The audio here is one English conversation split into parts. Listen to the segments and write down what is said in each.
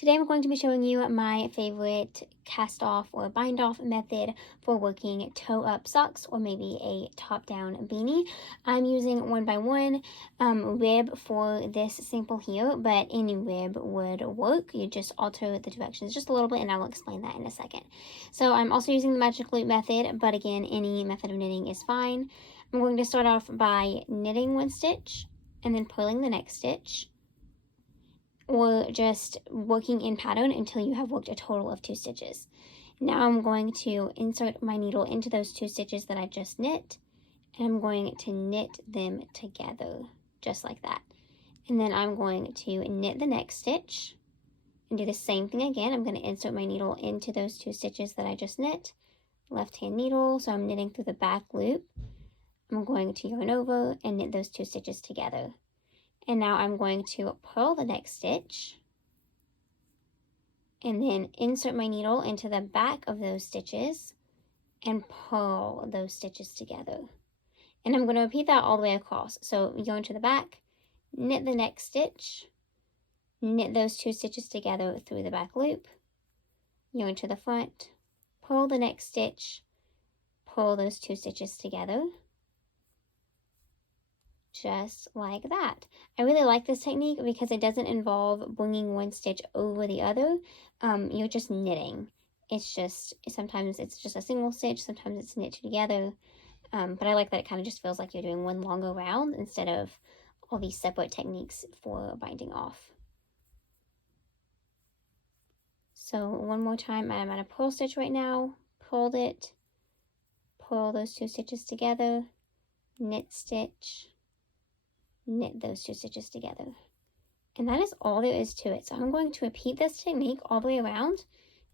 Today I'm going to be showing you my favorite cast off or bind off method for working toe up socks or maybe a top down beanie. I'm using 1x1 rib for this sample here, but any rib would work. You just alter the directions just a little bit and I will explain that in a second. So I'm also using the magic loop method, but again, any method of knitting is fine. I'm going to start off by knitting one stitch and then pulling the next stitch, or just working in pattern until you have worked a total of 2 stitches. Now I'm going to insert my needle into those 2 stitches that I just knit, and I'm going to knit them together just like that. And then I'm going to knit the next stitch and do the same thing again. I'm going to insert my needle into those 2 stitches that I just knit, left hand needle, so I'm knitting through the back loop. I'm going to yarn over and knit those 2 stitches together. And now I'm going to purl the next stitch and then insert my needle into the back of those stitches and purl those stitches together. And I'm going to repeat that all the way across. So yarn to the back, knit the next stitch, knit those 2 stitches together through the back loop, yarn to the front, purl the next stitch, purl those 2 stitches together. Just like that. I really like this technique because it doesn't involve bringing one stitch over the other. You're just knitting. It's just, sometimes it's just a single stitch, sometimes it's knit together. But I like that it kind of just feels like you're doing one longer round instead of all these separate techniques for binding off. So one more time, I'm at a purl stitch right now, purled it, purl those 2 stitches together, knit stitch, knit those 2 stitches together. And that is all there is to it. So I'm going to repeat this technique all the way around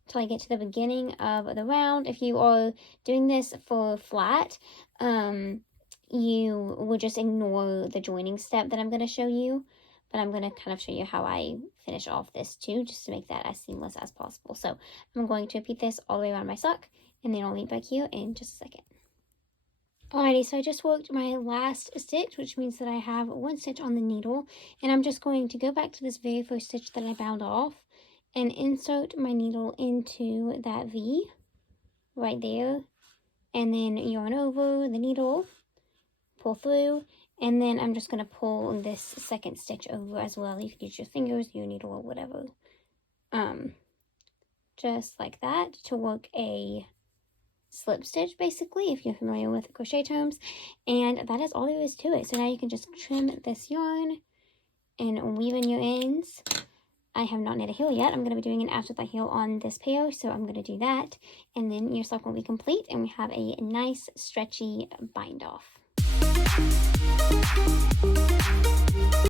until I get to the beginning of the round. If you are doing this for flat, you would just ignore the joining step that I'm going to show you, but I'm going to kind of show you how I finish off this too, just to make that as seamless as possible. So I'm going to repeat this all the way around my sock, and then I'll meet back here in just a second. Alrighty, so I just worked my last stitch, which means that I have 1 stitch on the needle, and I'm just going to go back to this very first stitch that I bound off and insert my needle into that V right there, and then yarn over the needle, pull through, and then I'm just going to pull this second stitch over as well. You can use your fingers, your needle, or whatever. Just like that to work a slip stitch, basically, if you're familiar with crochet terms. And that is all there is to it. So now you can just trim this yarn and weave in your ends. I have not knit a heel yet. I'm going to be doing an afterthought heel on this pair, so I'm going to do that, and then your sock will be complete and we have a nice stretchy bind off.